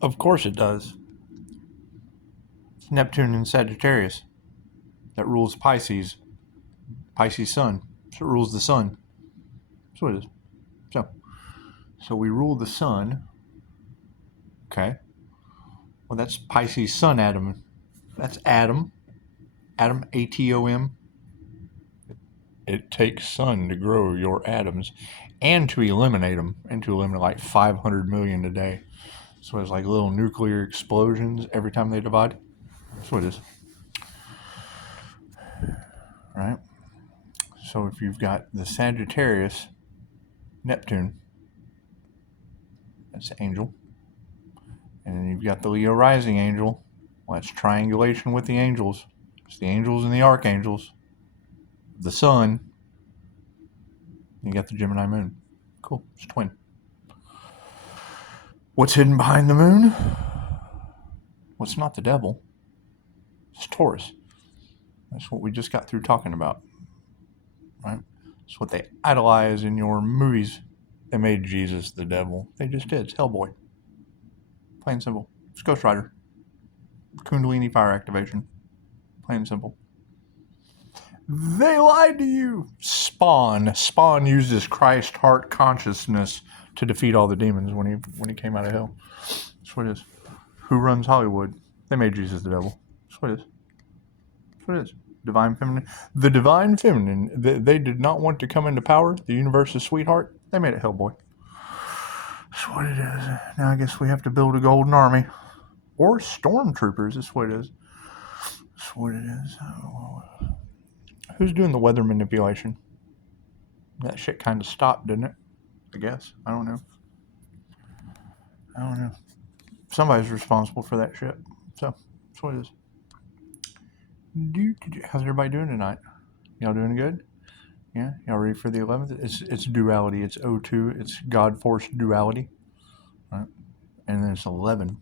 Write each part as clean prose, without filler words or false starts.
Of course it does. It's Neptune in Sagittarius that rules Pisces. Pisces sun. So it rules the sun. So it is. So we rule the sun. Okay. Well, that's Pisces sun Adam. That's Adam. Atom, ATOM. It takes sun to grow your atoms and to eliminate them, and to eliminate like 500 million a day. So it's like little nuclear explosions every time they divide. That's what it is. Right? So if you've got the Sagittarius, Neptune, that's angel. And then you've got the Leo rising angel. Well, that's triangulation with the angels. It's the angels and the archangels. The sun. You got the Gemini moon. Cool. It's twin. What's hidden behind the moon? Well, it's not the devil. It's Taurus. That's what we just got through talking about. Right? It's what they idolize in your movies. They made Jesus the devil. They just did. It's Hellboy. Plain and simple. It's Ghost Rider. Kundalini fire activation. Plain and simple. They lied to you. Spawn used his Christ heart consciousness to defeat all the demons when he came out of hell. That's what it is. Who runs Hollywood? They made Jesus the devil. That's what it is. That's what it is. Divine feminine. The divine feminine. They did not want to come into power. The universe's sweetheart. They made it Hellboy. That's what it is. Now I guess we have to build a golden army. Or stormtroopers. That's what it is. That's what it is. Who's doing the weather manipulation? That shit kind of stopped, didn't it? I guess. I don't know. Somebody's responsible for that shit. So, that's what it is. How's everybody doing tonight? Y'all doing good? Yeah? Y'all ready for the 11th? It's duality. It's O2. It's God Force duality. Right? And then it's 11.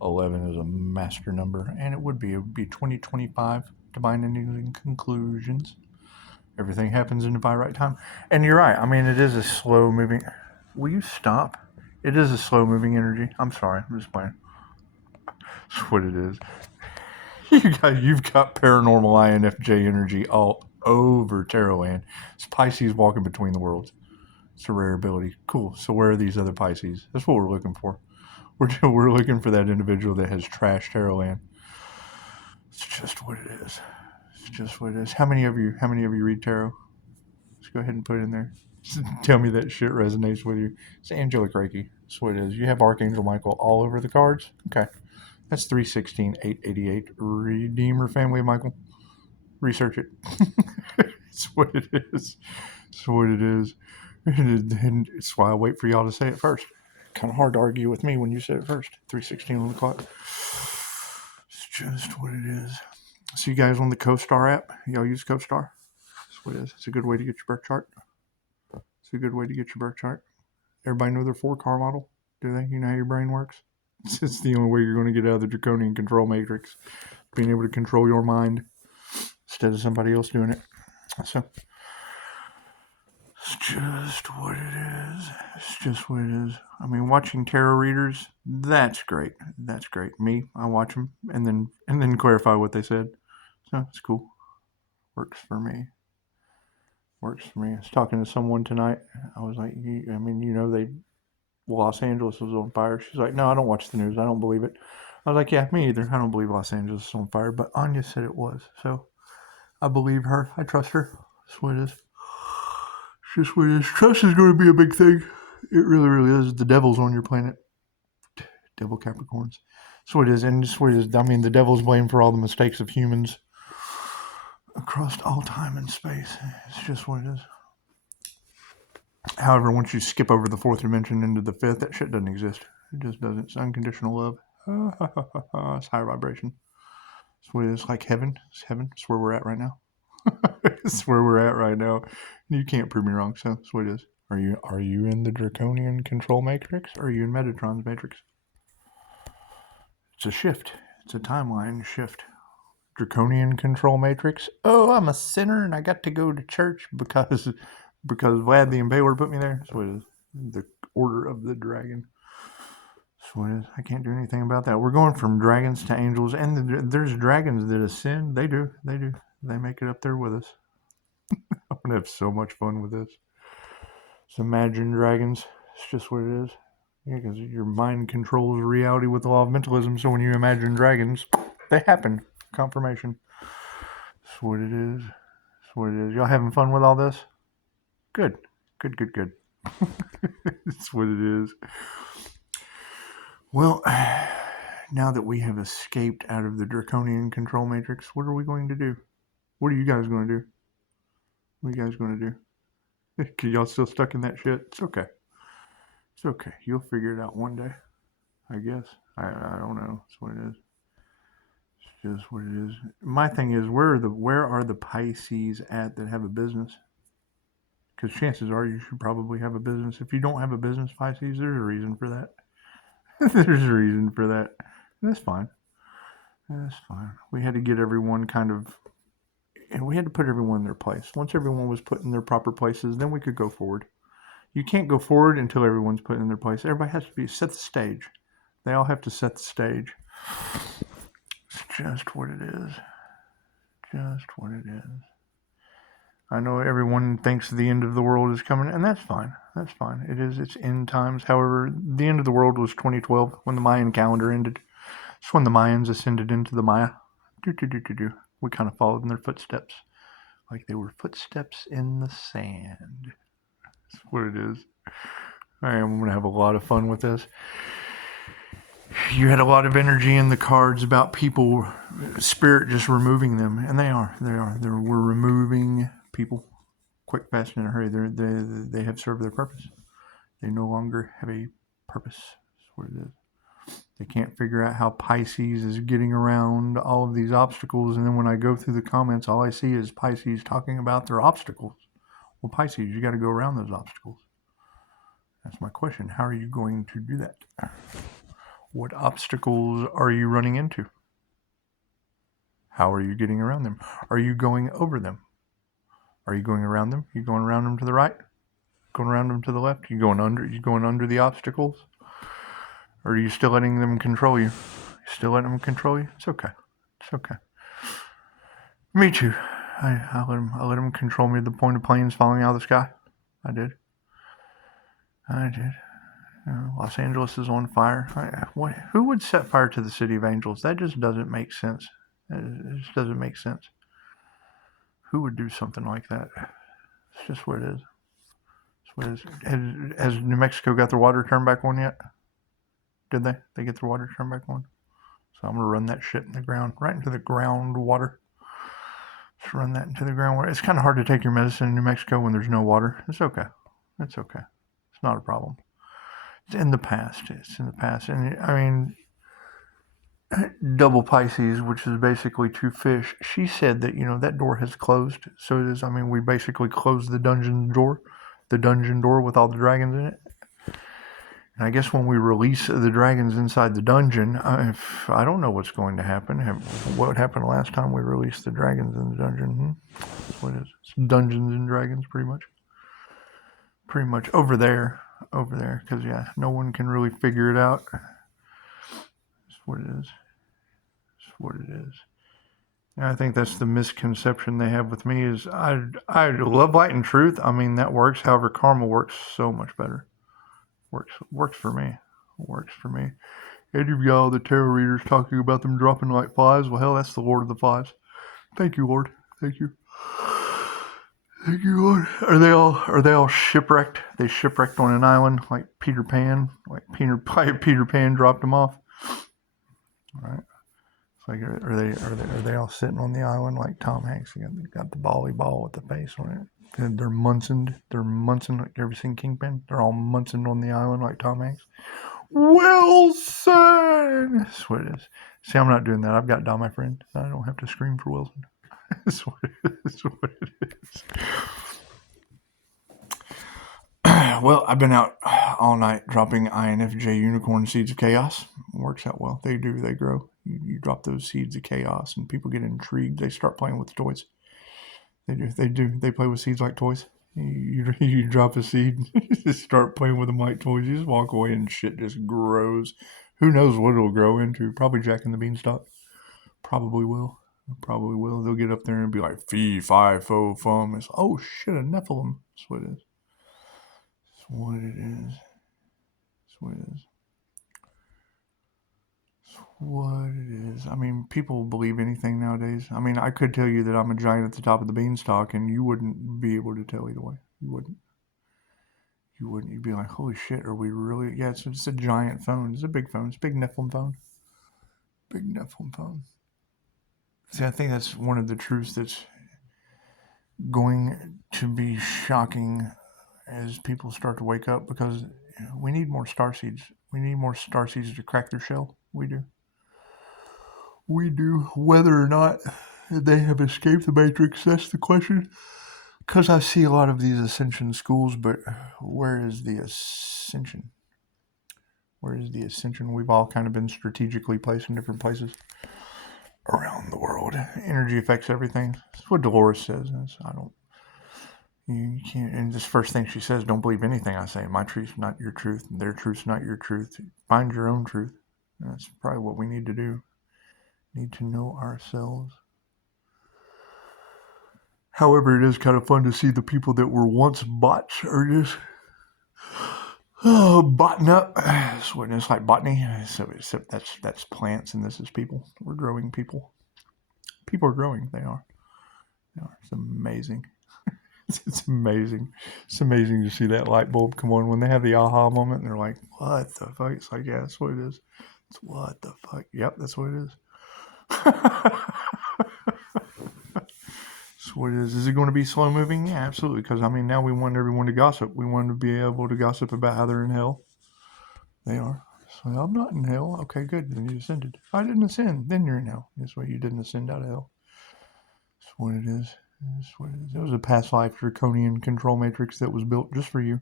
11 is a master number. And it would be 2025. Divine endings and conclusions. Everything happens in the right time. And you're right. I mean, it is a slow moving. Will you stop? It is a slow moving energy. I'm sorry. I'm just playing. That's what it is. You've got paranormal INFJ energy all over Tarotland. It's Pisces walking between the worlds. It's a rare ability. Cool. So where are these other Pisces? That's what we're looking for. We're looking for that individual that has trashed Tarotland. It's just what it is. It's just what it is. How many of you read tarot? Let's go ahead and put it in there. Just tell me that shit resonates with you. It's angelic Reiki. That's what it is. You have Archangel Michael all over the cards. Okay. That's 316, 888. Redeemer family of Michael. Research it. It's what it is. It's what it is. And it's why I wait for y'all to say it first. Kind of hard to argue with me when you say it first. 316 on the clock. It's just what it is. So you guys on the CoStar app? Y'all use CoStar? That's what it is. It's a good way to get your birth chart. It's a good way to get your birth chart. Everybody know their 4-car model? Do they? You know how your brain works? It's the only way you're going to get out of the draconian control matrix. Being able to control your mind instead of somebody else doing it. So, it's just what it is. It's just what it is. I mean, watching tarot readers, that's great. That's great. Me, I watch them and then clarify what they said. So, it's cool. Works for me. Works for me. I was talking to someone tonight. I was like, Los Angeles was on fire. She's like, no, I don't watch the news. I don't believe it. I was like, yeah, me either. I don't believe Los Angeles is on fire. But Anya said it was. So I believe her. I trust her. That's what it is. It's just what it is. Trust is going to be a big thing. It really, really is. The devil's on your planet. Devil Capricorns. That's what it is. And that's what it is. I mean, the devil's blamed for all the mistakes of humans across all time and space. It's just what it is. However, once you skip over the 4th dimension into the 5th, that shit doesn't exist. It just doesn't. It's unconditional love. It's higher vibration. It's what it is. Like heaven. It's heaven. It's where we're at right now. It's where we're at right now. You can't prove me wrong. So that's what it is. Are you in the draconian control matrix? Or are you in Metatron's matrix? It's a shift. It's a timeline shift. Draconian control matrix. Oh, I'm a sinner and I got to go to church because Vlad the Impaler put me there. That's what it is. The Order of the Dragon. That's what it is. I can't do anything about that. We're going from dragons to angels, and there's dragons that ascend. They do. They make it up there with us. I'm gonna have so much fun with this. It's Imagine Dragons. It's just what it is. Yeah, because your mind controls reality with the law of mentalism. So when you imagine dragons, they happen. Confirmation. That's what it is. That's what it is. Y'all having fun with all this? Good. Good. That's what it is. Well, now that we have escaped out of the draconian control matrix, what are we going to do? What are you guys going to do? What are you guys going to do? Y'all still stuck in that shit? It's okay. It's okay. You'll figure it out one day, I guess. I don't know. That's what it is. It's just what it is. My thing is, where are the Pisces at that have a business? Because chances are you should probably have a business. If you don't have a business, Pisces, there's a reason for that. There's a reason for that. That's fine. That's fine. We had to get everyone and we had to put everyone in their place. Once everyone was put in their proper places, then we could go forward. You can't go forward until everyone's put in their place. Everybody has to set the stage. They all have to set the stage. It's just what it is. Just what it is. I know everyone thinks the end of the world is coming, and that's fine. That's fine. It is. It's end times. However, the end of the world was 2012 when the Mayan calendar ended. It's when the Mayans ascended into the Maya. We kind of followed in their footsteps, like they were footsteps in the sand. That's what it is. I'm going to have a lot of fun with this. You had a lot of energy in the cards about people, spirit just removing them, and they are. We're removing people quick, fast, and in a hurry. They have served their purpose. They no longer have a purpose. That's what it is. They can't figure out how Pisces is getting around all of these obstacles, and then when I go through the comments, all I see is Pisces talking about their obstacles. Well, Pisces, you got to go around those obstacles. That's my question. How are you going to do that? What obstacles are you running into? How are you getting around them? Are you going over them? Are you going around them? You going around them to the right? Going around them to the left? You going under the obstacles? Or are you still letting them control you? Still letting them control you? It's okay. It's okay. Me too. I let them control me to the point of planes falling out of the sky. I did. Los Angeles is on fire. Who would set fire to the city of angels? That just doesn't make sense. It just doesn't make sense. Who would do something like that? It's just what it is. It's what it is. Has New Mexico got their water turned back on yet? Did they? They get their water turned back on? So I'm going to run that shit in the ground, right into the groundwater. Just run that into the groundwater. It's kind of hard to take your medicine in New Mexico when there's no water. It's okay. It's okay. It's not a problem. It's in the past. It's in the past. And I mean, double Pisces, which is basically two fish, she said that, that door has closed. So it is, we basically closed the dungeon door with all the dragons in it. And I guess when we release the dragons inside the dungeon, I don't know what's going to happen. What happened last time we released the dragons in the dungeon? That's what it is. It's Dungeons and Dragons, pretty much. Pretty much over there. Because, no one can really figure it out. That's what it is. That's what it is. And I think that's the misconception they have with me is I love light and truth. That works. However, karma works so much better. Works for me. Works for me. And you've got all the tarot readers talking about them dropping like flies. Well, hell, that's the Lord of the Flies. Thank you, Lord. Thank you. Thank you, Lord. Are they all shipwrecked? They shipwrecked on an island like Peter Pan. Like Peter Pan dropped them off. All right. It's like are they all sitting on the island like Tom Hanks? They got the volleyball with the face on it. They're Munson. Like, you ever seen Kingpin? They're all Munson on the island like Tom Hanks. Wilson! That's what it is. See, I'm not doing that. I've got Don, my friend. I don't have to scream for Wilson. That's what it is. Well, I've been out all night dropping INFJ unicorn seeds of chaos. It works out well. They do. They grow. You drop those seeds of chaos, and people get intrigued. They start playing with the toys. They do. They play with seeds like toys. You drop a seed, just start playing with the mic toys. You just walk away and shit just grows. Who knows what it'll grow into? Probably Jack and the Beanstalk. Probably will. Probably will. They'll get up there and be like, fee, fi, fo, fum. It's, oh shit, a Nephilim. That's what it is. That's what it is. That's what it is. That's what it is. I mean, people believe anything nowadays. I mean, I could tell you that I'm a giant at the top of the beanstalk, and you wouldn't be able to tell either way. You wouldn't. You wouldn't. You'd be like, holy shit, are we really? Yeah, it's a giant phone. It's a big phone. It's a big Nephilim phone. Big Nephilim phone. See, I think that's one of the truths that's going to be shocking as people start to wake up, because we need more starseeds. We need more starseeds to crack their shell. We do. We do. Whether or not they have escaped the Matrix, that's the question. Because I see a lot of these ascension schools, but where is the ascension? Where is the ascension? We've all kind of been strategically placed in different places around the world. Energy affects everything. That's what Dolores says. You can't, and this first thing she says, don't believe anything I say. My truth's not your truth, and their truth's not your truth. Find your own truth. And that's probably what we need to do. Need to know ourselves. However, it is kind of fun to see the people that were once bots are just botting up. It's like botany. So that's plants, and this is people. We're growing people. People are growing. They are. It's amazing. It's amazing. It's amazing to see that light bulb come on when they have the aha moment and they're like, what the fuck? It's like, yeah, that's what it is. It's what the fuck? Yep, that's what it is. That's what it is. Is it going to be slow moving? Yeah, absolutely. Because, I mean, now we want everyone to gossip. We want to be able to gossip about how they're in hell. They are. So I'm not in hell. Okay, good. Then you ascended. I didn't ascend. Then you're in hell. That's why you didn't ascend out of hell. That's what it is. That's what it is. It was a past life draconian control matrix that was built just for you.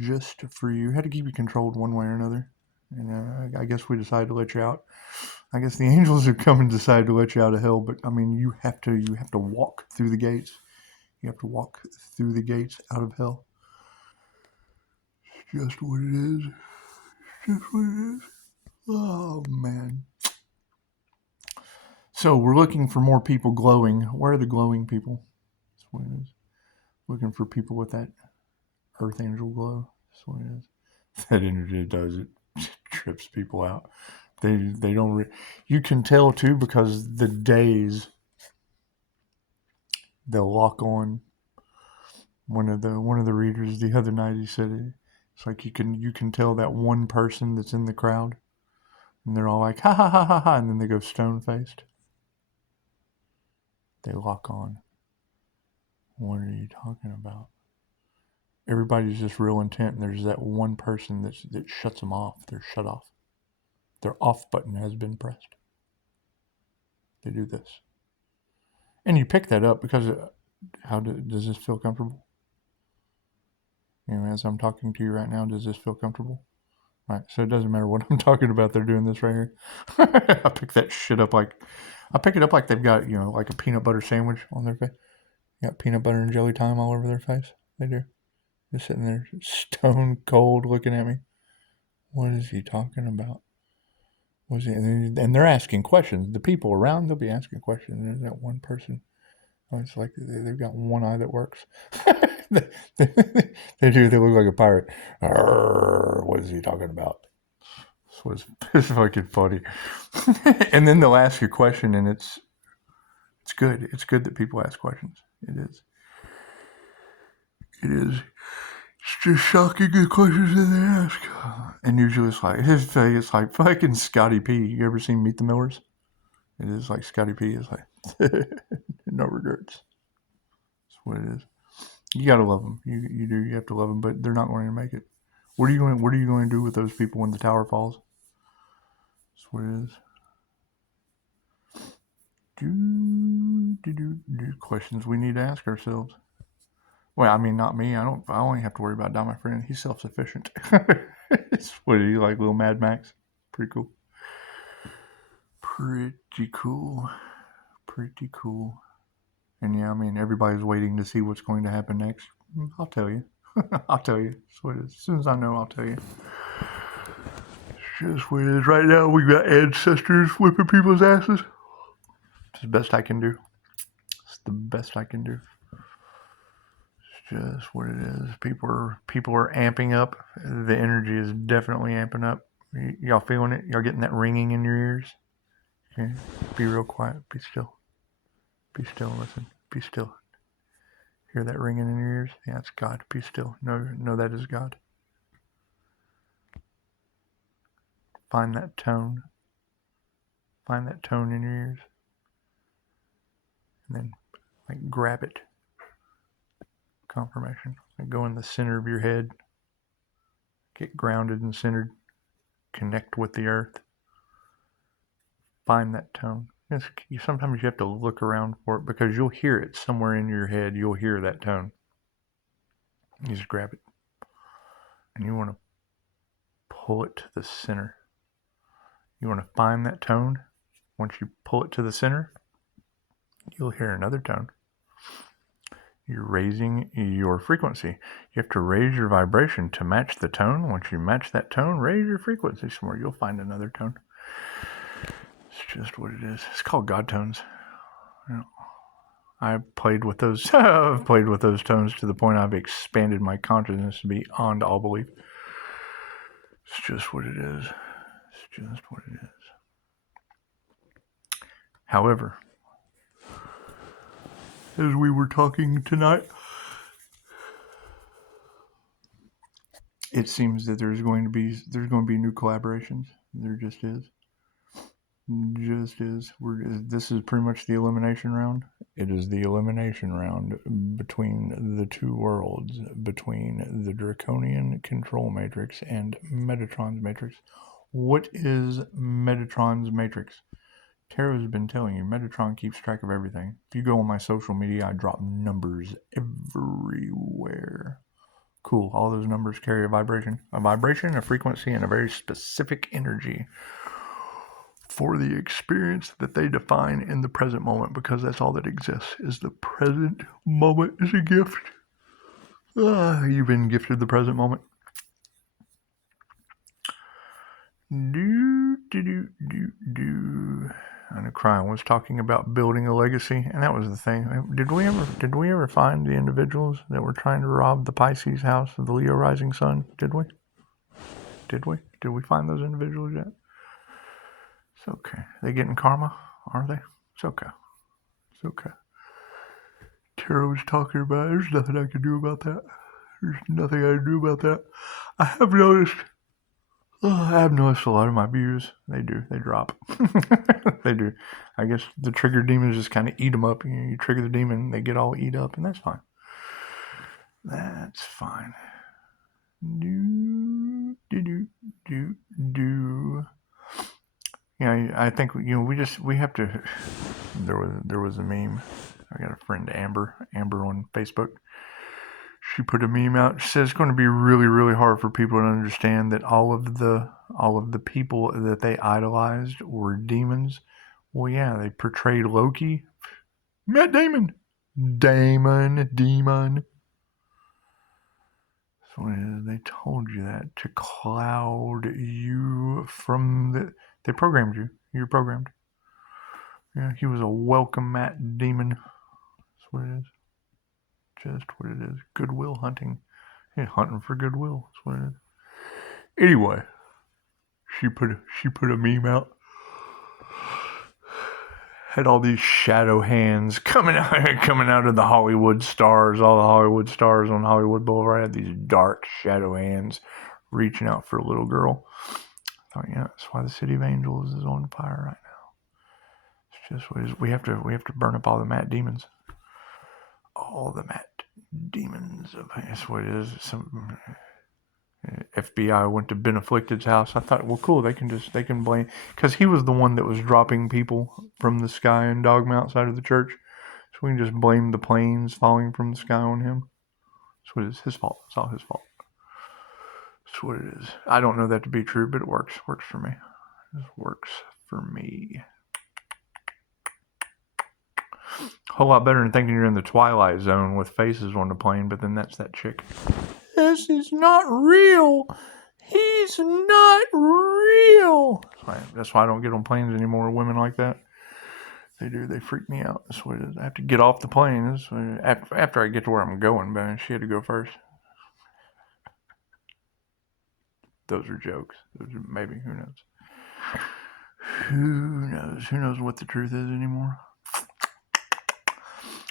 Just for you. Had to keep you controlled one way or another. And I guess we decided to let you out. I guess the angels have come and decided to let you out of hell, but I mean, you have to walk through the gates. You have to walk through the gates out of hell. It's just what it is. It's just what it is. Oh man. So we're looking for more people glowing. Where are the glowing people? That's what it is. Looking for people with that earth angel glow. That's what it is. That energy does it. Trips people out. They don't. You can tell too, because the days they'll lock on. One of the readers the other night, he said it's like you can tell that one person that's in the crowd, and they're all like ha ha ha ha ha, and then they go stone faced. They lock on. What are you talking about? Everybody's just real intent, and there's that one person that shuts them off. They're shut off. Their off button has been pressed. They do this. And you pick that up because does this feel comfortable? You know, as I'm talking to you right now, does this feel comfortable? Right, so it doesn't matter what I'm talking about. They're doing this right here. I pick that shit up like they've got, you know, like a peanut butter sandwich on their face. Got peanut butter and jelly time all over their face. They do. They're sitting there stone cold looking at me. What is he talking about? Was he? And they're asking questions. The people around, they'll be asking questions. And there's that one person. Oh, it's like they've got one eye that works. They do. They look like a pirate. What is he talking about? It's fucking funny. And then they'll ask you a question, and it's good. It's good that people ask questions. It is. It is. It's just shocking the questions that they ask. And usually it's like, his face is like fucking Scotty P. You ever seen Meet the Millers? It is like Scotty P is like, no regrets. That's what it is. You gotta love them. You do. You have to love them, but they're not going to make it. What are you going to do with those people when the tower falls? That's what it is. Questions we need to ask ourselves. Well, I mean, not me. I only have to worry about Don, my friend. He's self-sufficient. It's what are you, like little Mad Max? Pretty cool. Pretty cool. Pretty cool. And yeah, I mean, everybody's waiting to see what's going to happen next. I'll tell you. I'll tell you. That's what it is. As soon as I know, I'll tell you. It's just what it is. Right now, we got ancestors whipping people's asses. It's the best I can do. It's the best I can do. It's just what it is. People are amping up. The energy is definitely amping up. Y'all feeling it? Y'all getting that ringing in your ears? Okay. Be real quiet. Be still. Be still and listen. Be still. Hear that ringing in your ears? Yeah, it's God. Be still. No, that is God. Find that tone. Find that tone in your ears. And then, like, grab it. Confirmation. Like, go in the center of your head. Get grounded and centered. Connect with the earth. Find that tone. Sometimes you have to look around for it because you'll hear it somewhere in your head. You'll hear that tone. You just grab it. And you want to pull it to the center. You want to find that tone. Once you pull it to the center, you'll hear another tone. You're raising your frequency. You have to raise your vibration to match the tone. Once you match that tone, raise your frequency some more. You'll find another tone. It's just what it is. It's called God tones. You know, I've played with those. I've played with those tones to the point I've expanded my consciousness beyond all belief. It's just what it is. It's just what it is. However, as we were talking tonight, it seems that there's going to be new collaborations. There just is. Just is. This is pretty much the elimination round. It is the elimination round between the two worlds, between the Draconian control matrix and Metatron's matrix. What is Metatron's matrix? Tarot's been telling you, Metatron keeps track of everything. If you go on my social media, I drop numbers everywhere. Cool. All those numbers carry a vibration, a frequency, and a very specific energy for the experience that they define in the present moment, because that's all that exists. Is the present moment is a gift. You've been gifted the present moment. I know Cryon was talking about building a legacy, and that was the thing. Did we ever find the individuals that were trying to rob the Pisces house of the Leo rising sun? Did we find those individuals yet? It's okay. They getting karma, are they? It's okay. It's okay. Tara was talking about it. There's nothing I can do about that. There's nothing I can do about that. I have noticed a lot of my views, they drop. They do. I guess the trigger demons just kind of eat them up. You trigger the demon, they get all eat up, and that's fine. That's fine. Yeah, I think we have to. There was a meme. I got a friend Amber on Facebook. She put a meme out. She says it's going to be really, really hard for people to understand that all of the people that they idolized were demons. Well, yeah, they portrayed Loki. Matt Damon. Demon. So they told you that to cloud you from the. They programmed you. You're programmed. Yeah, he was a welcome Matt Demon. That's what it is. Just what it is. Goodwill hunting. Yeah, hunting for goodwill. That's what it is. Anyway, she put a meme out. Had all these shadow hands coming out of the Hollywood stars. All the Hollywood stars on Hollywood Boulevard had these dark shadow hands reaching out for a little girl. I thought, yeah, that's why the City of Angels is on fire right now. It's just what it is. We have to burn up all the Matt demons. All the Matt demons. That's what it is. Some FBI went to Ben Afflicted's house. I thought, well, cool. They can blame, because he was the one that was dropping people from the sky in Dogma outside of the church. So we can just blame the planes falling from the sky on him. That's what it is. His fault. It's all his fault. That's what it is. I don't know that to be true, but it works. Works for me. It works for me. Whole lot better than thinking you're in the Twilight Zone with faces on the plane, but then that's that chick. This is not real. He's not real. That's why I don't get on planes anymore. Women like that. They do. They freak me out. That's what it is. I have to get off the plane. After I get to where I'm going, but she had to go first. Those are jokes. Maybe. Who knows? Who knows? Who knows what the truth is anymore?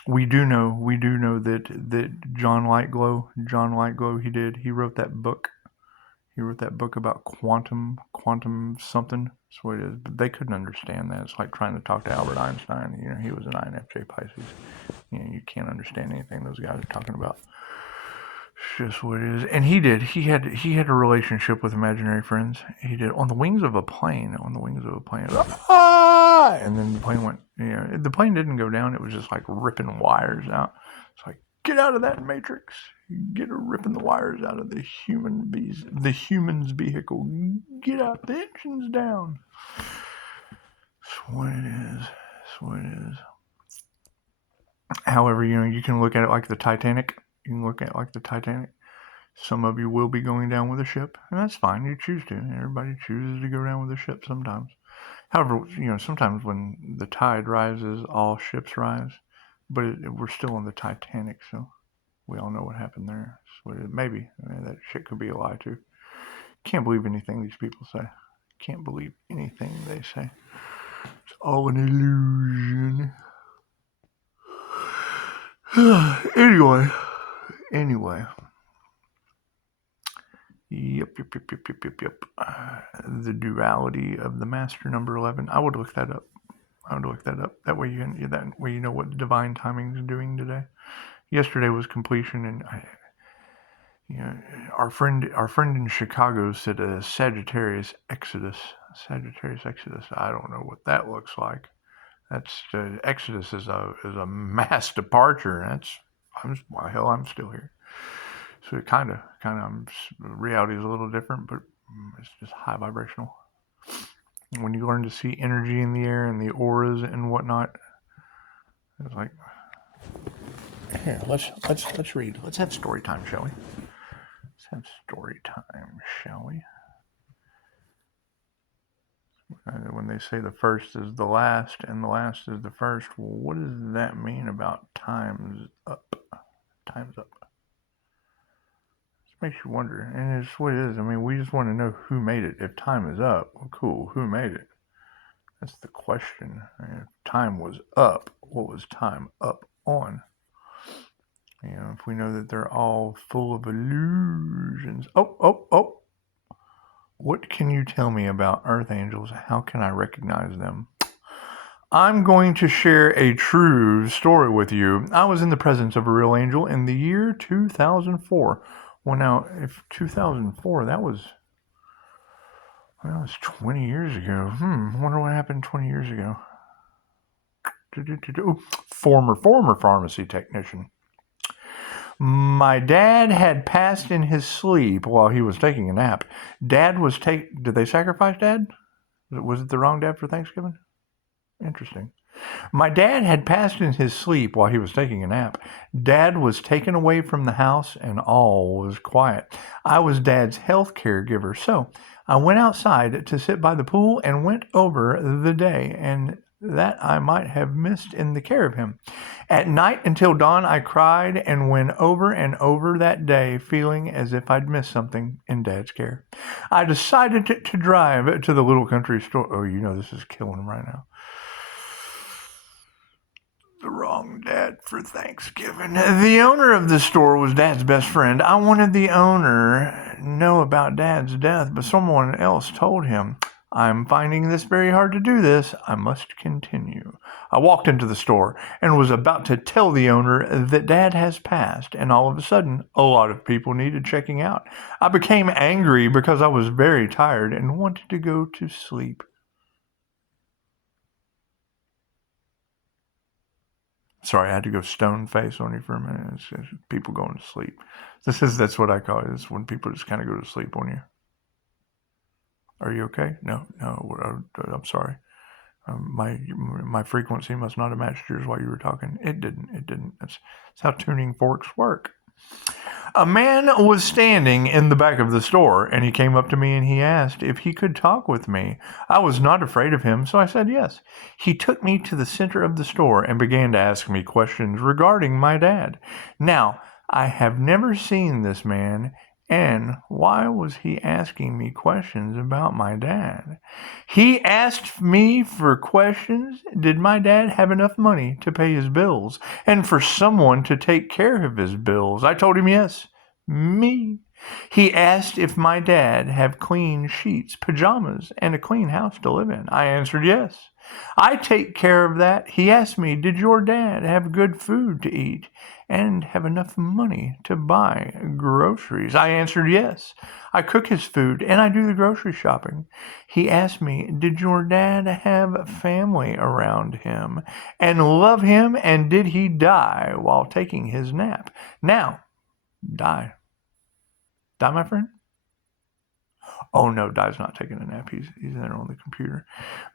We do know that John Lightglow, he wrote that book. He wrote that book about quantum something. That's what it is. But they couldn't understand that. It's like trying to talk to Albert Einstein. You know, he was an INFJ Pisces. You know, you can't understand anything those guys are talking about. It's just what it is. And he did. He had a relationship with imaginary friends. He did on the wings of a plane. Ah! And then the plane went. You know, the plane didn't go down. It was just like ripping wires out. It's like, get out of that matrix. Get her ripping the wires out of the human's vehicle. Get out, the engine's down. That's what it is. That's what it is. However, you know, you can look at it like the Titanic. Some of you will be going down with a ship, and that's fine. You choose to. Everybody chooses to go down with a ship sometimes. However, you know, sometimes when the tide rises, all ships rise. But we're still on the Titanic, so we all know what happened there. So maybe that shit could be a lie too. Can't believe anything these people say. Can't believe anything they say. It's all an illusion. Anyway. Yep. The duality of the master number 11. I would look that up. That way you know what divine timing is doing today. Yesterday was completion, and our friend in Chicago said a Sagittarius Exodus. I don't know what that looks like. That's Exodus is a mass departure. I'm still here. So it kind of, reality is a little different, but it's just high vibrational. When you learn to see energy in the air and the auras and whatnot, it's like, here, let's read. Let's have story time, shall we? When they say the first is the last and the last is the first, well, what does that mean about time's up? Time's up. Makes you wonder, and it's what it is. I mean, we just want to know who made it. If time is up, well, cool, who made it? That's the question. If time was up, what was time up on? You know, if we know that they're all full of illusions. Oh. What can you tell me about earth angels? How can I recognize them? I'm going to share a true story with you. I was in the presence of a real angel in the year 2004. Well, now, if 2004, that was 20 years ago. I wonder what happened 20 years ago. Former pharmacy technician. My dad had passed in his sleep while he was taking a nap. Did they sacrifice Dad? Was it the wrong dad for Thanksgiving? Interesting. My dad had passed in his sleep while he was taking a nap. Dad was taken away from the house and all was quiet. I was Dad's health caregiver, so I went outside to sit by the pool and went over the day and that I might have missed in the care of him. At night until dawn, I cried and went over and over that day, feeling as if I'd missed something in Dad's care. I decided to drive to the little country store. Oh, you know this is killing him right now. The wrong dad for Thanksgiving. The owner of the store was Dad's best friend. I wanted the owner to know about Dad's death, but someone else told him, I'm finding this very hard to do this. I must continue. I walked into the store and was about to tell the owner that Dad has passed, and all of a sudden, a lot of people needed checking out. I became angry because I was very tired and wanted to go to sleep. Sorry, I had to go stone face on you for a minute. It's people going to sleep. That's what I call it. It's when people just kind of go to sleep on you. Are you okay? No, I'm sorry. My frequency must not have matched yours while you were talking. It didn't. That's how tuning forks work. A man was standing in the back of the store, and he came up to me and he asked if he could talk with me. I was not afraid of him, so I said yes. He took me to the center of the store and began to ask me questions regarding my dad. Now, I have never seen this man, and why was he asking me questions about my dad? He asked me for questions. Did my dad have enough money to pay his bills and for someone to take care of his bills? I told him yes. Me. He asked if my dad have clean sheets, pajamas, and a clean house to live in. I answered yes. I take care of that. He asked me, did your dad have good food to eat and have enough money to buy groceries? I answered yes. I cook his food and I do the grocery shopping. He asked me, did your dad have family around him and love him, and did he die while taking his nap? Now, die. Die, my friend? Oh no, Die's not taking a nap. He's there on the computer.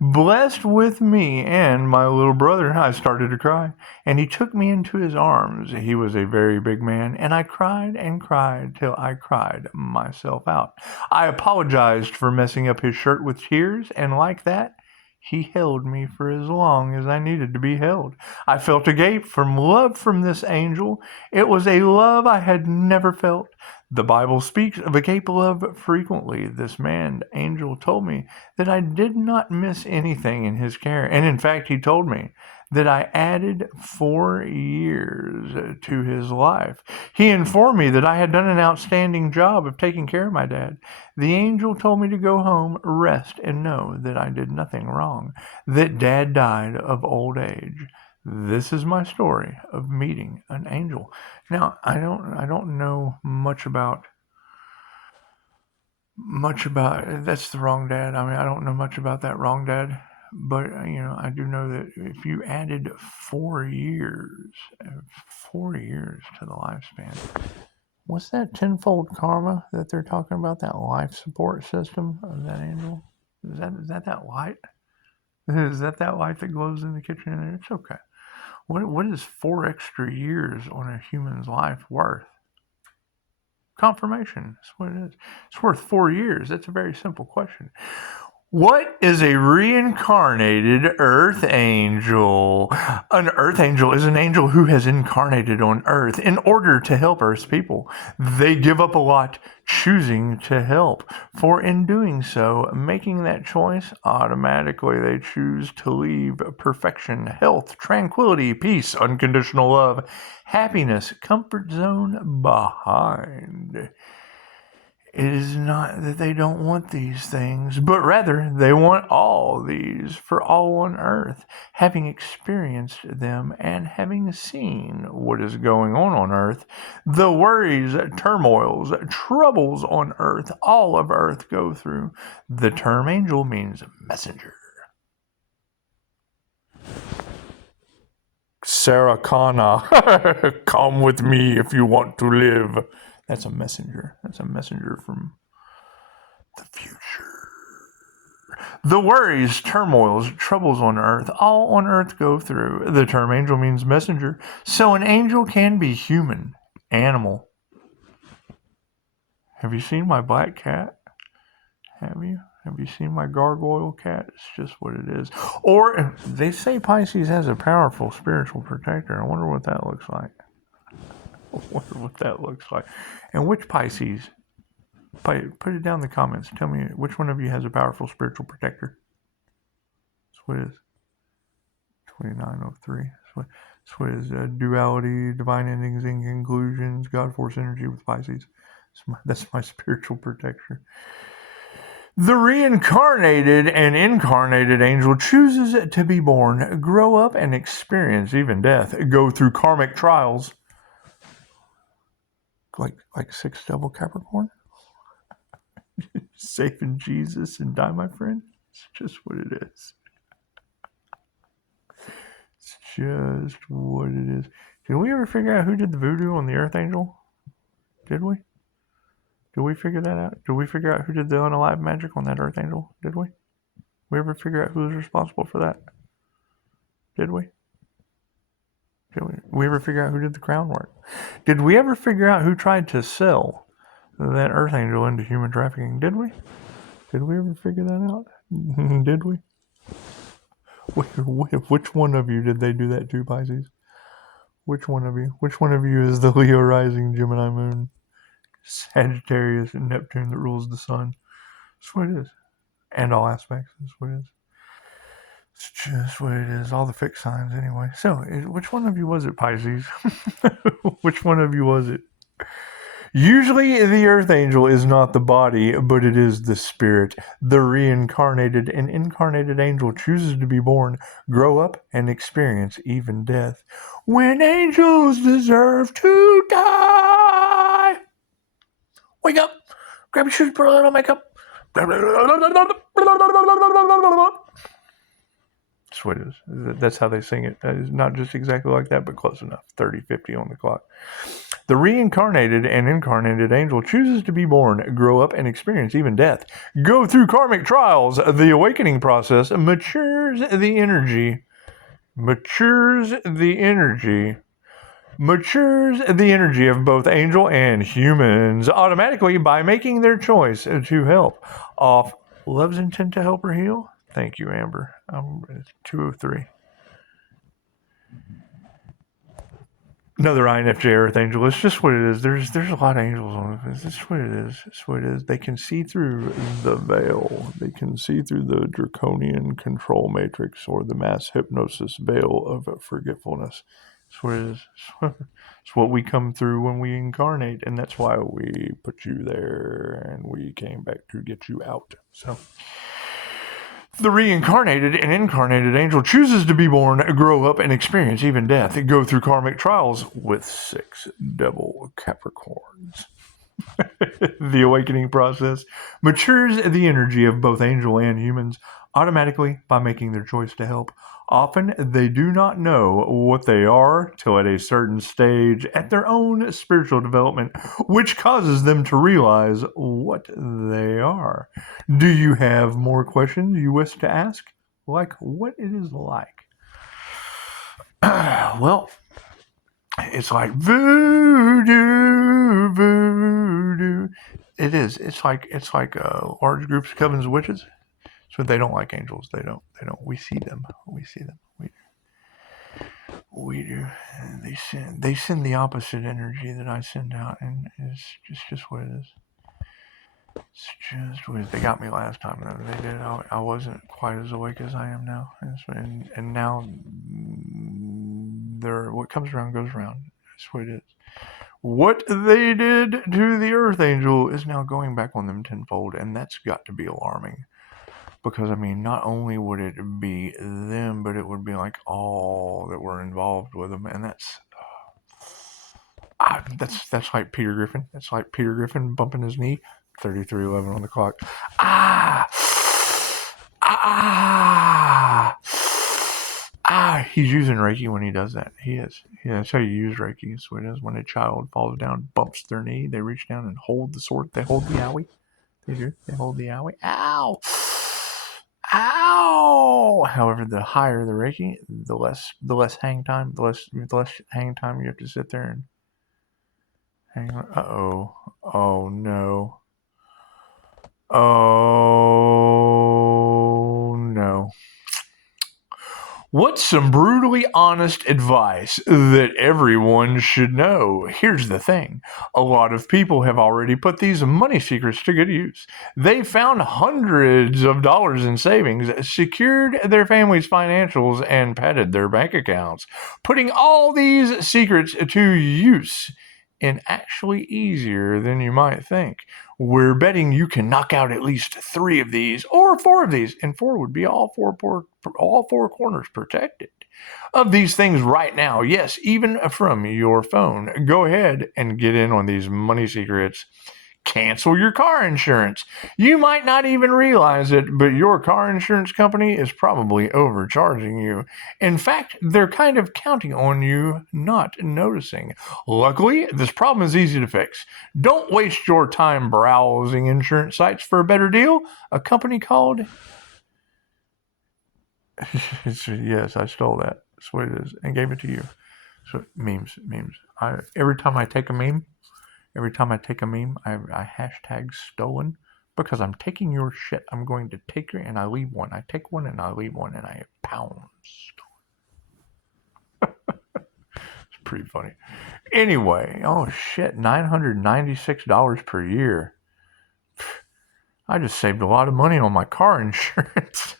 Blessed with me and my little brother, I started to cry, and he took me into his arms. He was a very big man, and I cried and cried till I cried myself out. I apologized for messing up his shirt with tears, and like that, he held me for as long as I needed to be held. I felt agape from love from this angel. It was a love I had never felt. The Bible speaks of agape love frequently. This man, angel, told me that I did not miss anything in his care. And in fact, he told me that I added 4 years to his life. He informed me that I had done an outstanding job of taking care of my dad. The angel told me to go home, rest, and know that I did nothing wrong, that dad died of old age. This is my story of meeting an angel. Now, I don't know much about that's the wrong dad. I mean, I don't know much about that wrong dad, but I do know that if you added 4 years, 4 years to the lifespan, what's that tenfold karma that they're talking about? That life support system of that angel? Is that light? Is that light that glows in the kitchen in there? It's okay. What is 4 extra years on a human's life worth? Confirmation. That's what it is. It's worth 4 years. That's a very simple question. What is a reincarnated earth angel? An earth angel is an angel who has incarnated on earth in order to help earth's people. They give up a lot, choosing to help. For in doing so, making that choice, automatically they choose to leave perfection, health, tranquility, peace, unconditional love, happiness, comfort zone behind. It is not that they don't want these things, but rather they want all these for all on earth, having experienced them and having seen what is going on earth, the worries, turmoils, troubles on earth, all of earth go through. The term angel means messenger. Sarah Kana, come with me if you want to live. That's a messenger. That's a messenger from the future. The worries, turmoils, troubles on earth, all on earth go through. The term angel means messenger. So an angel can be human, animal. Have you seen my black cat? Have you? Have you seen my gargoyle cat? It's just what it is. Or they say Pisces has a powerful spiritual protector. I wonder what that looks like. And which Pisces? Put it down in the comments. Tell me which one of you has a powerful spiritual protector. That's what it is. 2903. That's what it is. Duality, divine endings and conclusions, God force energy with Pisces. That's my spiritual protector. The reincarnated and incarnated angel chooses to be born, grow up, and experience even death, go through karmic trials. Like 6 double Capricorn? Safe in Jesus and die, my friend? It's just what it is. It's just what it is. Did we ever figure out who did the voodoo on the Earth Angel? Did we? Did we figure that out? Did we figure out who did the unalive magic on that Earth Angel? Did we? We ever figure out who was responsible for that? Did we? Did we ever figure out who did the crown work? Did we ever figure out who tried to sell that Earth Angel into human trafficking? Did we? Did we ever figure that out? Did we? Which one of you did they do that to, Pisces? Which one of you? Which one of you is the Leo rising, Gemini moon, Sagittarius, and Neptune that rules the sun? That's what it is. And all aspects. That's what it is. It's just what it is. All the fixed signs, anyway. So, which one of you was it, Pisces? Which one of you was it? Usually, the Earth Angel is not the body, but it is the spirit. The reincarnated and incarnated angel chooses to be born, grow up, and experience even death. When angels deserve to die! Wake up! Grab your shoes, put a little makeup. That's what it is. That's how they sing it. That is not just exactly like that, but close enough. 30, 50 on the clock. The reincarnated and incarnated angel chooses to be born, grow up, and experience even death. Go through karmic trials. The awakening process matures the energy of both angel and humans automatically by making their choice to help. Off love's intent to help or heal. Thank you, Amber. 203. Another INFJ Earth Angel. It's just what it is. There's a lot of angels on it. It's just what it is. It's what it is. They can see through the veil. They can see through the draconian control matrix or the mass hypnosis veil of forgetfulness. That's what it is. It's what we come through when we incarnate, and that's why we put you there, and we came back to get you out. So, the reincarnated and incarnated angel chooses to be born, grow up, and experience even death. Go through karmic trials with 6 devil Capricorns. The awakening process matures the energy of both angel and humans automatically by making their choice to help. Often they do not know what they are till at a certain stage at their own spiritual development, which causes them to realize what they are. Do you have more questions you wish to ask? Like what it is like? Well, it's like voodoo, voodoo. It is. It's like large groups of covens of witches. So they don't like angels. They don't. We see them. We do. They send the opposite energy that I send out, and it's just what it is. It's just what it is. They got me last time, though. They did. I wasn't quite as awake as I am now, and now what comes around goes around. That's what it is. What they did to the Earth Angel is now going back on them tenfold, and that's got to be alarming. Because, I mean, not only would it be them, but it would be like all that were involved with them. And that's like Peter Griffin. It's like Peter Griffin bumping his knee. 33:11 on the clock. He's using Reiki when he does that. He is. Yeah, that's how you use Reiki. That's what it is. When a child falls down, bumps their knee, they reach down and hold the sword. They hold the owie. They do. They hold the owie. Ow! Ow! However, the higher the Reiki, the less hang time. The less hang time you have to sit there and hang on. Oh no. Oh no. What's some brutally honest advice that everyone should know? Here's the thing. A lot of people have already put these money secrets to good use. They found hundreds of dollars in savings, secured their family's financials, and padded their bank accounts. Putting all these secrets to use is actually easier than you might think. We're betting you can knock out at least 3 of these or 4 of these, and 4 would be all four corners protected of these things right now. Yes, even from your phone. Go ahead and get in on these money secrets. Cancel your car insurance. You might not even realize it, but your car insurance company is probably overcharging you. In fact, they're kind of counting on you not noticing. Luckily, this problem is easy to fix. Don't waste your time browsing insurance sites for a better deal. A company called Yes, I stole that. That's what it is, and gave it to you. So memes. Every time I take a meme, I hashtag stolen because I'm taking your shit. I'm going to take your and I leave one. I take one and I leave one, and I have pounds. It's pretty funny. Anyway, oh shit, $996 per year. I just saved a lot of money on my car insurance.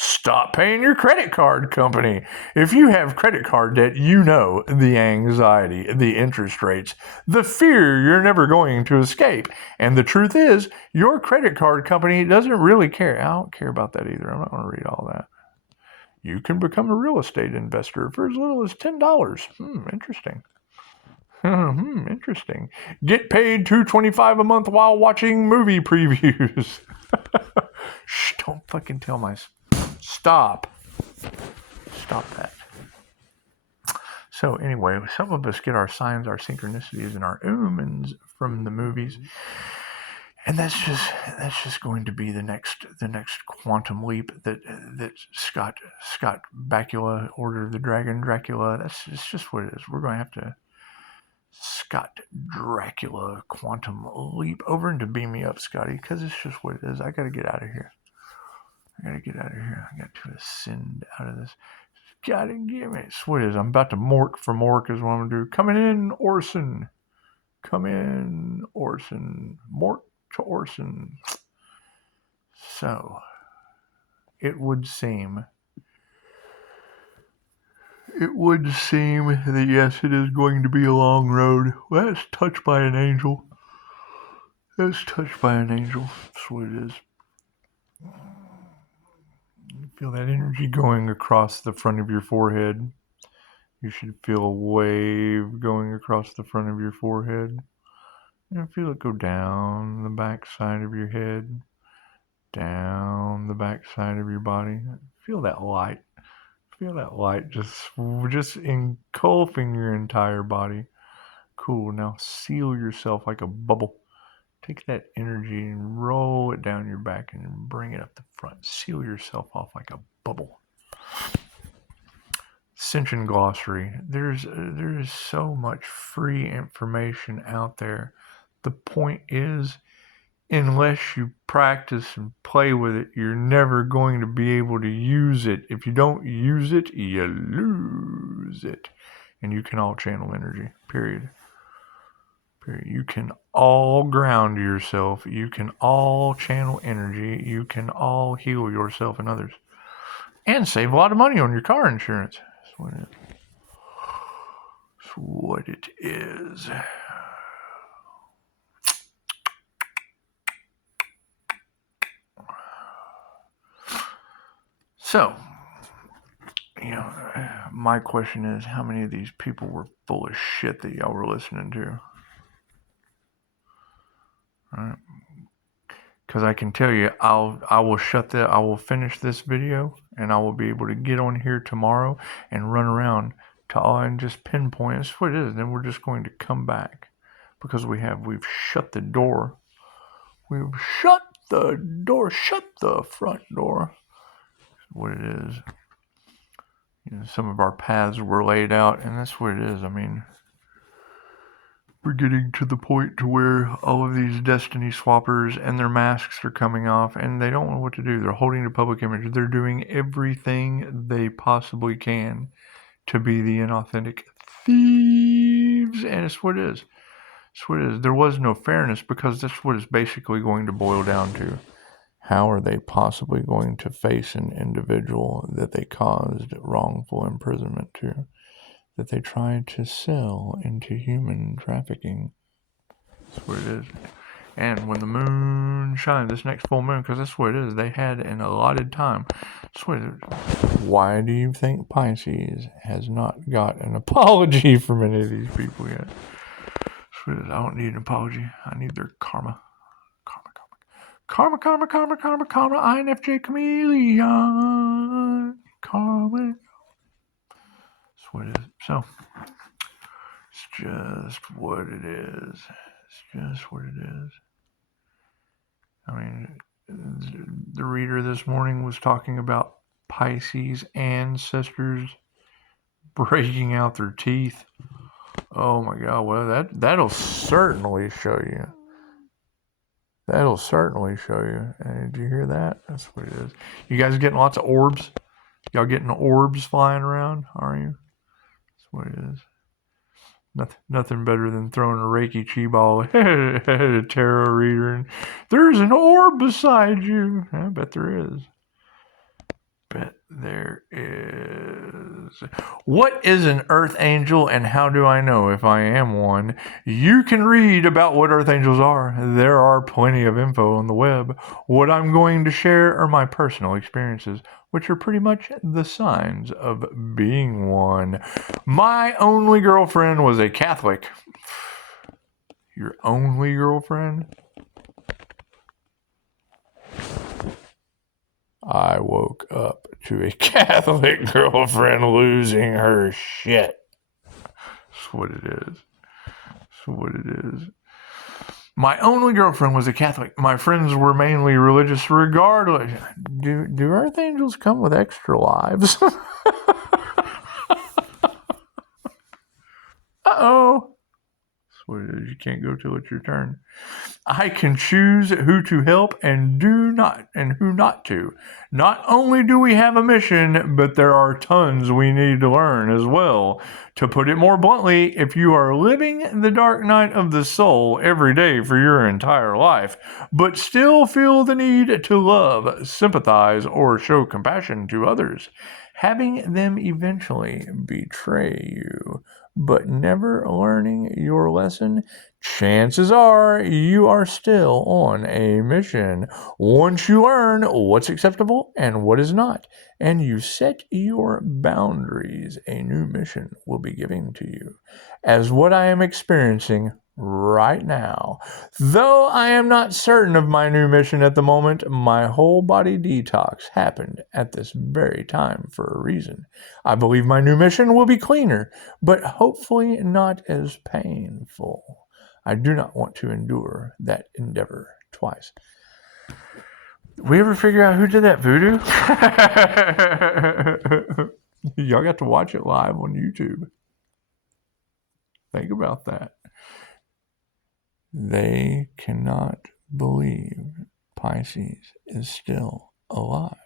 Stop paying your credit card company. If you have credit card debt, you know the anxiety, the interest rates, the fear you're never going to escape. And the truth is, your credit card company doesn't really care. I don't care about that either. I'm not going to read all that. You can become a real estate investor for as little as $10. Interesting. Interesting. Get paid $225 a month while watching movie previews. Shh, don't fucking tell my... Stop that. So anyway, some of us get our signs, our synchronicities, and our omens from the movies, and that's just going to be the next quantum leap that Scott Bakula, Order of the Dragon, Dracula. It's just what it is. We're going to have to Scott Dracula quantum leap over and to beam me up, Scotty, because it's just what it is. I got to get out of here. I got to ascend out of this. Gotta give me. It's what it is. I'm about to mork for mork is what I'm going to do. Coming in, Orson. Come in, Orson. Mork to Orson. So, it would seem that yes, it is going to be a long road. Well, that's touched by an angel. That's what it is. You feel that energy going across the front of your forehead. You should feel a wave going across the front of your forehead. And feel it go down the back side of your head, down the back side of your body. Feel that light. Just engulfing your entire body. Cool. Now seal yourself like a bubble. Take that energy and roll it down your back and bring it up the front. Seal yourself off like a bubble. Ascension Glossary. There's so much free information out there. The point is, unless you practice and play with it, you're never going to be able to use it. If you don't use it, you lose it. And you can all channel energy. Period. You can all ground yourself. You can all channel energy. You can all heal yourself and others. And save a lot of money on your car insurance. That's what it is. So, my question is, how many of these people were full of shit that y'all were listening to? Right? Because I can tell you, I will finish this video, and I will be able to get on here tomorrow and run around and just pinpoint. That's what it is. Then we're just going to come back because we've shut the door. We've shut the door. Shut the front door. That's what it is. Some of our paths were laid out, and that's what it is. I mean, we're getting to the point to where all of these destiny swappers and their masks are coming off, and they don't know what to do. They're holding the public image. They're doing everything they possibly can to be the inauthentic thieves, and it's what it is. It's what it is. There was no fairness because that's what it's basically going to boil down to. How are they possibly going to face an individual that they caused wrongful imprisonment to, that they tried to sell into human trafficking? That's what it is. And when the moon shines, this next full moon, because that's what it is, they had an allotted time. That's what it is. Why do you think Pisces has not got an apology from any of these people yet? That's what it is. I don't need an apology. I need their karma. Karma, INFJ chameleon. Karma. That's what it is. So, it's just what it is. I mean, the reader this morning was talking about Pisces ancestors breaking out their teeth. Oh my God! Well, that'll certainly show you. That'll certainly show you. And did you hear that? That's what it is. You guys getting lots of orbs? Y'all getting orbs flying around? Are you? That's what it is. Nothing better than throwing a Reiki chi ball at a tarot reader and there's an orb beside you. I bet there is. Bet there is. What is an earth angel and how do I know if I am one? You can read about what earth angels are. There are plenty of info on the web. What I'm going to share are my personal experiences, which are pretty much the signs of being one. My only girlfriend was a Catholic. Your only girlfriend? I woke up to a Catholic girlfriend losing her shit. That's what it is. That's what it is. My only girlfriend was a Catholic. My friends were mainly religious regardless. Do earth angels come with extra lives? Uh-oh. That's what it is. You can't go till it's your turn. I can choose who to help and who not to. Not only do we have a mission, but there are tons we need to learn as well. To put it more bluntly, if you are living the dark night of the soul every day for your entire life, but still feel the need to love, sympathize, or show compassion to others, having them eventually betray you, but never learning your lesson, chances are you are still on a mission. Once you learn what's acceptable and what is not, and you set your boundaries, a new mission will be given to you. As what I am experiencing right now. Though I am not certain of my new mission at the moment, my whole body detox happened at this very time for a reason. I believe my new mission will be cleaner, but hopefully not as painful. I do not want to endure that endeavor twice. We ever figure out who did that voodoo? Y'all got to watch it live on YouTube. Think about that. They cannot believe Pisces is still alive.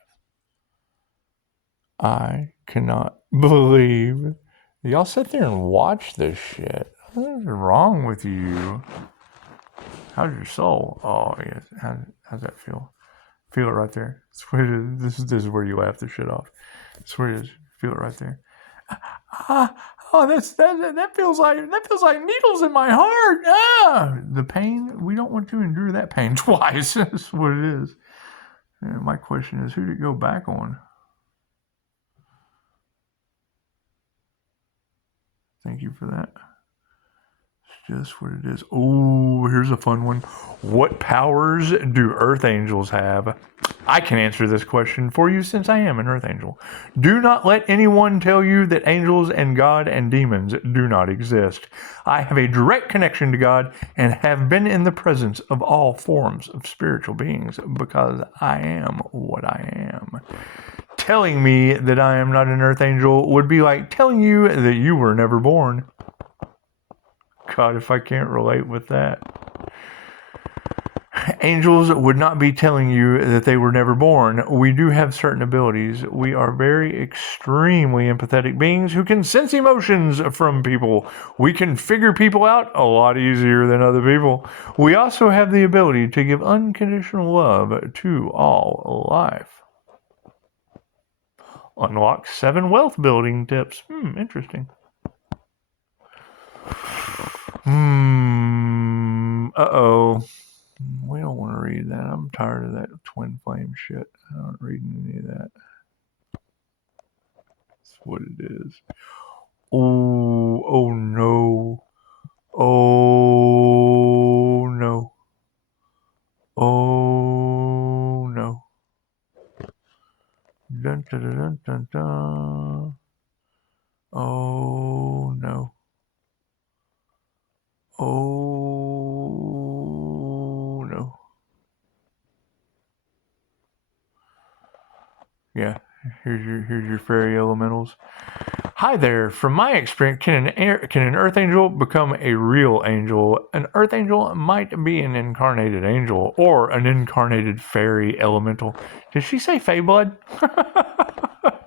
I cannot believe y'all sit there and watch this shit. What is wrong with you? How's your soul? Oh, yes. How's that feel? Feel it right there. That's where it is. This is where you laugh the shit off. That's where it is. Feel it right there. That feels like needles in my heart. The pain. We don't want to endure that pain twice. That's what it is. And my question is, who did it go back on? Thank you for that. Just what it is. Oh, here's a fun one. What powers do earth angels have? I can answer this question for you since I am an earth angel. Do not let anyone tell you that angels and God and demons do not exist. I have a direct connection to God and have been in the presence of all forms of spiritual beings because I am what I am. Telling me that I am not an earth angel would be like telling you that you were never born. God, if I can't relate with that. Angels would not be telling you that they were never born. We do have certain abilities. We are very extremely empathetic beings who can sense emotions from people. We can figure people out a lot easier than other people. We also have the ability to give unconditional love to all life. Unlock 7 wealth building tips. Interesting. Uh-oh. We don't want to read that. I'm tired of that twin flame shit. I'm not reading any of that. That's what it is. Oh no. Oh no. Oh no. Dun dun dun dun dun. Oh no. Oh no. Yeah. Here's your fairy elementals. Hi there. From my experience, can an earth angel become a real angel? An earth angel might be an incarnated angel or an incarnated fairy elemental. Did she say Fey blood?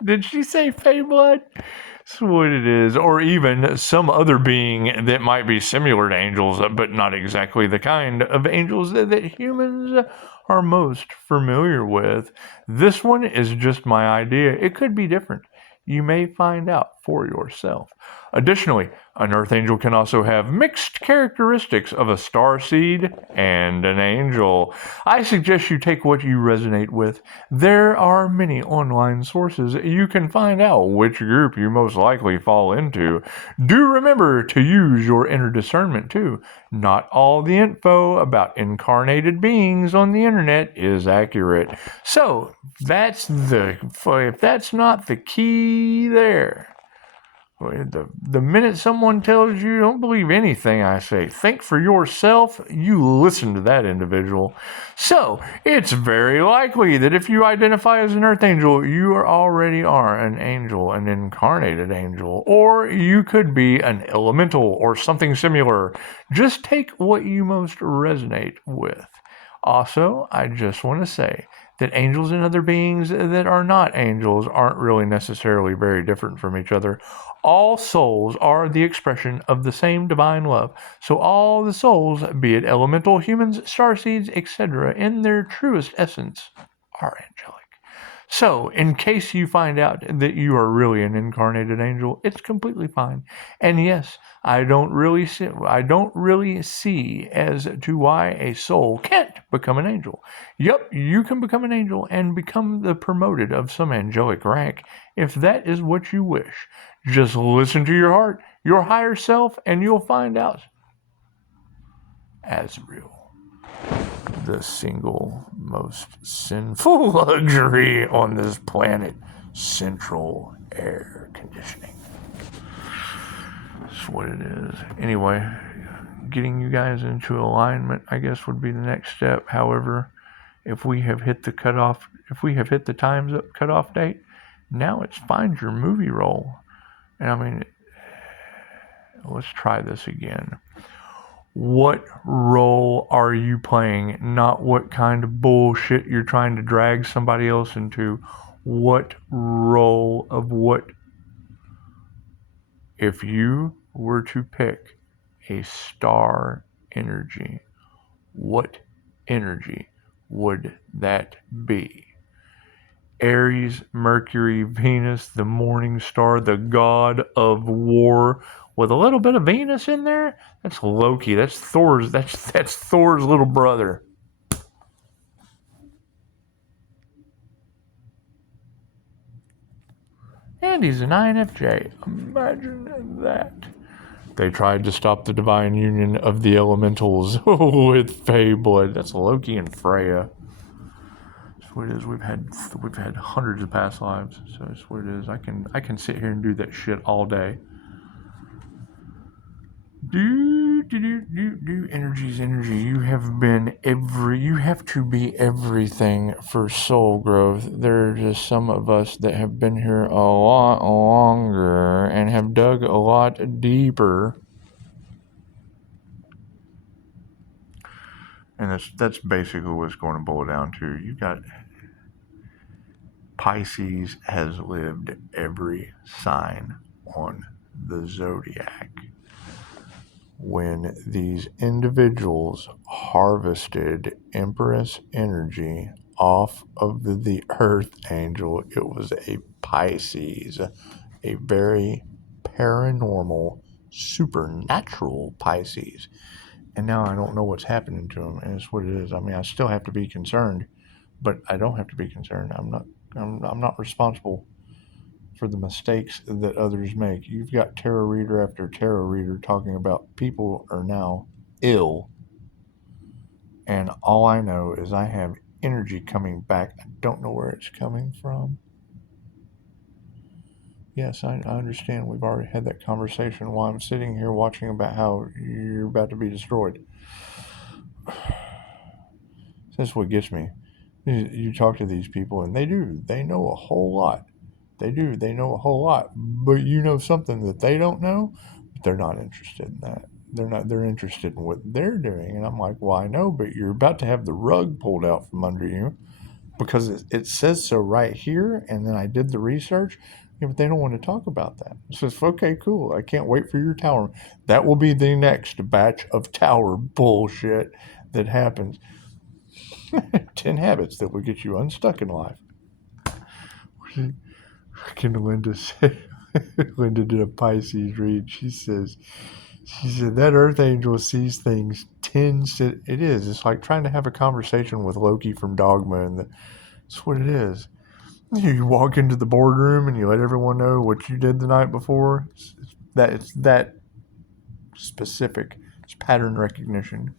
Did she say Fey blood? That's what it is. Or even some other being that might be similar to angels, but not exactly the kind of angels that humans are most familiar with. This one is just my idea. It could be different. You may find out for yourself. Additionally, an earth angel can also have mixed characteristics of a starseed and an angel. I suggest you take what you resonate with. There are many online sources you can find out which group you most likely fall into. Do remember to use your inner discernment too. Not all the info about incarnated beings on the internet is accurate. So, if that's not the key there. The minute someone tells you don't believe anything I say, think for yourself, you listen to that individual. So, it's very likely that if you identify as an earth angel, you already are an angel, an incarnated angel, or you could be an elemental or something similar. Just take what you most resonate with. Also, I just want to say that angels and other beings that are not angels aren't really necessarily very different from each other. All souls are the expression of the same divine love. So all the souls, be it elemental, humans, starseeds, etc., in their truest essence, are angelic. So, in case you find out that you are really an incarnated angel, it's completely fine. And yes, I don't really see as to why a soul can't become an angel. Yep, you can become an angel and become the promoted of some angelic rank if that is what you wish. Just listen to your heart, your higher self, and you'll find out. Asriel, the single most sinful luxury on this planet, central air conditioning. That's what it is. Anyway, getting you guys into alignment, I guess, would be the next step. However, if we have hit the time's up cutoff date, now it's find your movie role. And I mean, let's try this again. What role are you playing? Not what kind of bullshit you're trying to drag somebody else into. What role of what? If you were to pick a star energy, what energy would that be? Aries, Mercury, Venus, the morning star, the god of war, with a little bit of Venus in there. That's Loki. That's Thor's little brother. And he's an INFJ. Imagine that. They tried to stop the divine union of the elementals with Fey blood. That's Loki and Freya. That's what it is. We've had hundreds of past lives, so that's what it is. I can sit here and do that shit all day. Energy's energy. You have to be everything for soul growth. There are just some of us that have been here a lot longer and have dug a lot deeper. And that's basically what it's going to boil down to. You got Pisces has lived every sign on the zodiac. When these individuals harvested Empress energy off of the Earth Angel, it was a Pisces, a very paranormal, supernatural Pisces. And now I don't know what's happening to him, and it's what it is. I mean, I still have to be concerned, but I don't have to be concerned. I'm not responsible for the mistakes that others make. You've got tarot reader after tarot reader talking about people are now ill, and all I know is I have energy coming back. I don't know where it's coming from. Yes, I understand. We've already had that conversation while I'm sitting here watching about how you're about to be destroyed. That's what gets me. You talk to these people, and they know a whole lot. They know a whole lot. But you know something that they don't know, but they're not interested in that. They're interested in what they're doing. And I'm like, well, I know, but you're about to have the rug pulled out from under you because it says so right here. And then I did the research. Yeah, but they don't want to talk about that. So it's okay, cool. I can't wait for your tower. That will be the next batch of tower bullshit that happens. 10 habits that will get you unstuck in life. Can Linda say? Linda did a Pisces read. She said that Earth Angel sees things 10. It is. It's like trying to have a conversation with Loki from Dogma, and that's what it is. You walk into the boardroom and you let everyone know what you did the night before. It's that specific. It's pattern recognition.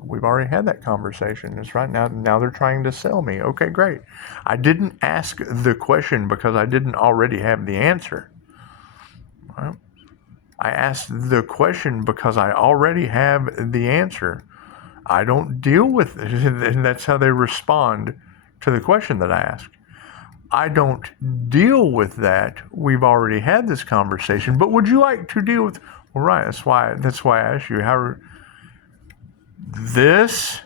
We've already had that conversation. It's right now. Now they're trying to sell me. Okay, great. I didn't ask the question because I didn't already have the answer. Well, I asked the question because I already have the answer. I don't deal with it, and that's how they respond to the question that I ask. I don't deal with that. We've already had this conversation. But would you like to deal with? Well, right. That's why I asked you how. This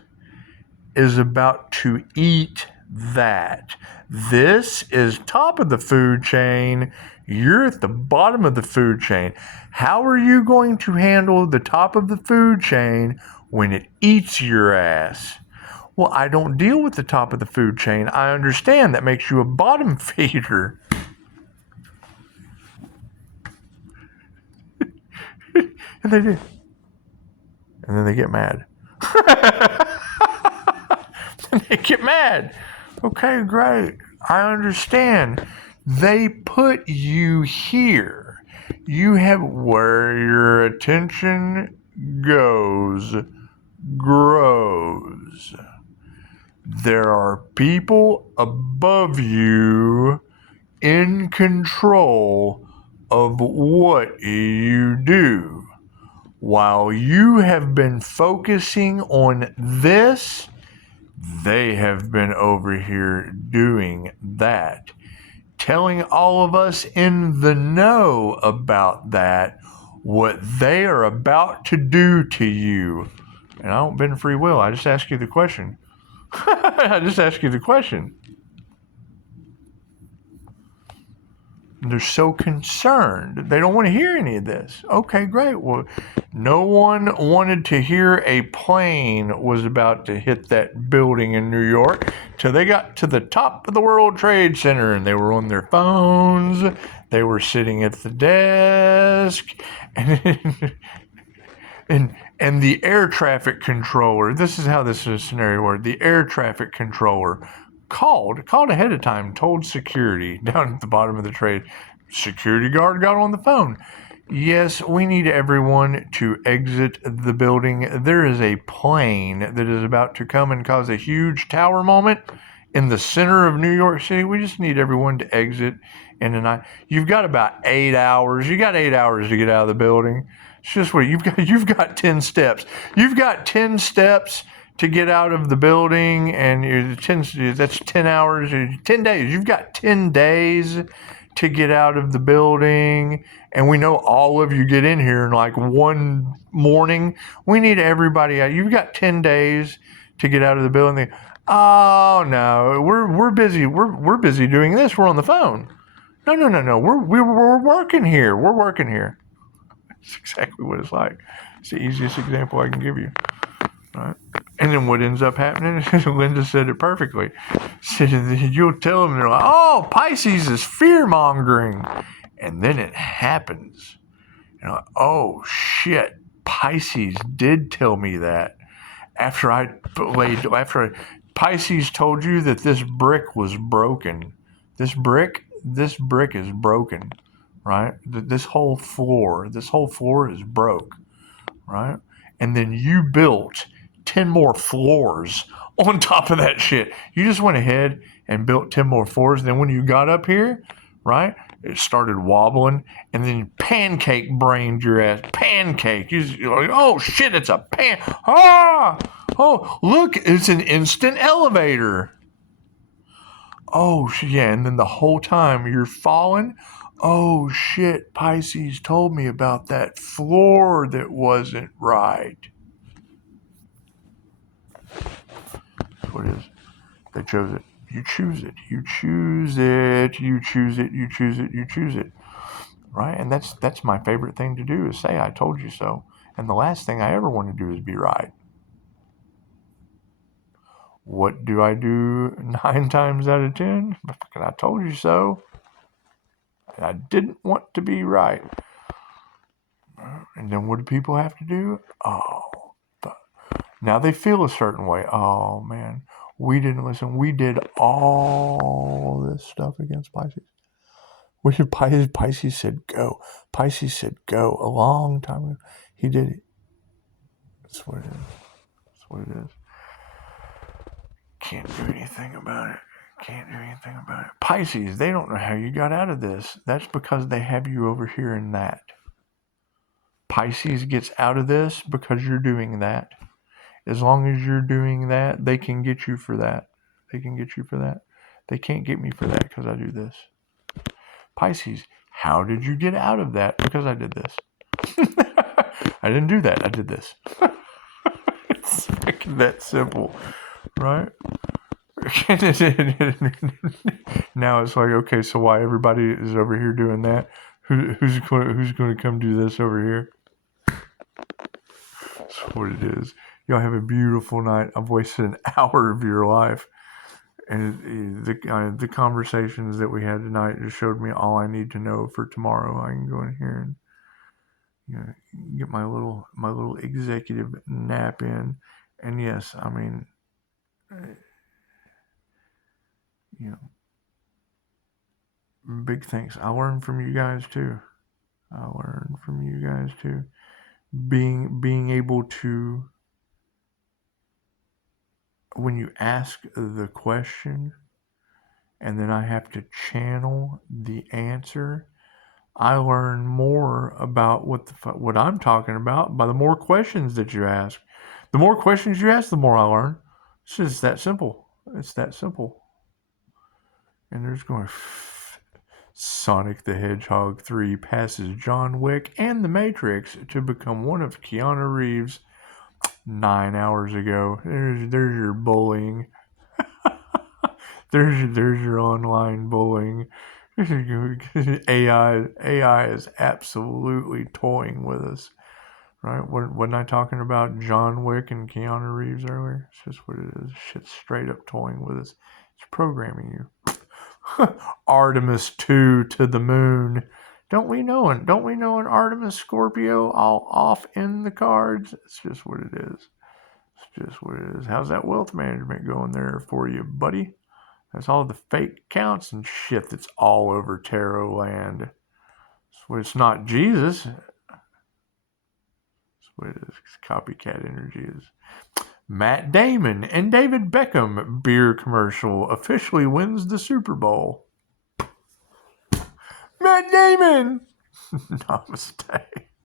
is about to eat that. This is top of the food chain. You're at the bottom of the food chain. How are you going to handle the top of the food chain when it eats your ass? Well, I don't deal with the top of the food chain. I understand that makes you a bottom feeder. And they do. And then they get mad. They get mad. Okay, great. I understand. They put you here. You have where your attention goes, grows. There are people above you in control of what you do. While you have been focusing on this, they have been over here doing that, telling all of us in the know about that, what they are about to do to you. And I don't bend free will. I just ask you the question. I just ask you the question. They're so concerned. They don't want to hear any of this. Okay, great. Well, no one wanted to hear a plane was about to hit that building in New York till they got to the top of the World Trade Center and they were on their phones. They were sitting at the desk. And the air traffic controller, this is how this scenario worked. The air traffic controller called ahead of time, told security down at the bottom of the trade. Security guard got on the phone. Yes, we need everyone to exit the building. There is a plane that is about to come and cause a huge tower moment in the center of New York City. We just need everyone to exit. And tonight, you've got about 8 hours. You got 8 hours to get out of the building. It's just what you've got 10 steps. You've got 10 steps to get out of the building, and that's 10 hours, 10 days. You've got 10 days to get out of the building, and we know all of you get in here in like one morning. We need everybody out. You've got 10 days to get out of the building. Oh no, we're busy. We're busy doing this. We're on the phone. No. We're working here. We're working here. It's exactly what it's like. It's the easiest example I can give you. Right? And then what ends up happening, Linda said it perfectly. She said, you'll tell them, they're like, oh, Pisces is fear-mongering. And then it happens. Oh, shit, Pisces did tell me that. After Pisces told you that this brick was broken. This brick is broken. Right? This whole floor is broke, right? And then you built 10 more floors on top of that shit. You just went ahead and built 10 more floors. And then when you got up here, right, it started wobbling, and then pancake brained your ass. Pancake. You're like, oh shit, it's a pan. Ah! Oh, look, it's an instant elevator. Oh, yeah, and then the whole time you're falling. Oh, shit, Pisces told me about that floor that wasn't right. That's what it is. They chose it. You choose it. You choose it. You choose it. You choose it. You choose it. Right? And that's my favorite thing to do is say, I told you so. And the last thing I ever want to do is be right. What do I do 9 times out of 10? I told you so. And I didn't want to be right. And then what do people have to do? Oh, now they feel a certain way. Oh, man, we didn't listen. We did all this stuff against Pisces. Pisces said go. Pisces said go a long time ago. He did it. That's what it is. That's what it is. Can't do anything about it. Can't do anything about it. Pisces, they don't know how you got out of this. That's because they have you over here in that. Pisces gets out of this because you're doing that. As long as you're doing that, they can get you for that. They can get you for that. They can't get me for that because I do this. Pisces, how did you get out of that? Because I did this. I didn't do that. I did this. It's like that simple, right? Now it's like, okay, so why everybody is over here doing that? Who's going to come do this over here? That's what it is. Y'all have a beautiful night. I've wasted an hour of your life. And the conversations that we had tonight just showed me all I need to know for tomorrow. I can go in here and get my little executive nap in. And yes, I mean, big thanks. I learned from you guys too. Being able to, when you ask the question and then I have to channel the answer, I learn more about what I'm talking about by the more questions that you ask. The more questions you ask, the more I learn. It's just that simple. It's that simple. And there's going, Sonic the Hedgehog 3 passes John Wick and The Matrix to become one of Keanu Reeves 9 hours ago. There's your bullying. there's your online bullying. AI is absolutely toying with us, right? Wasn't I talking about John Wick and Keanu Reeves earlier? It's just what it is. Shit's straight up toying with us. It's programming you. Artemis 2 to the moon. Don't we know an Artemis Scorpio all off in the cards? It's just what it is. It's just what it is. How's that wealth management going there for you, buddy? That's all the fake accounts and shit that's all over tarot land. So it's not Jesus. That's what it is. Copycat energy is. Matt Damon and David Beckham beer commercial officially wins the Super Bowl. Matt Damon! Namaste.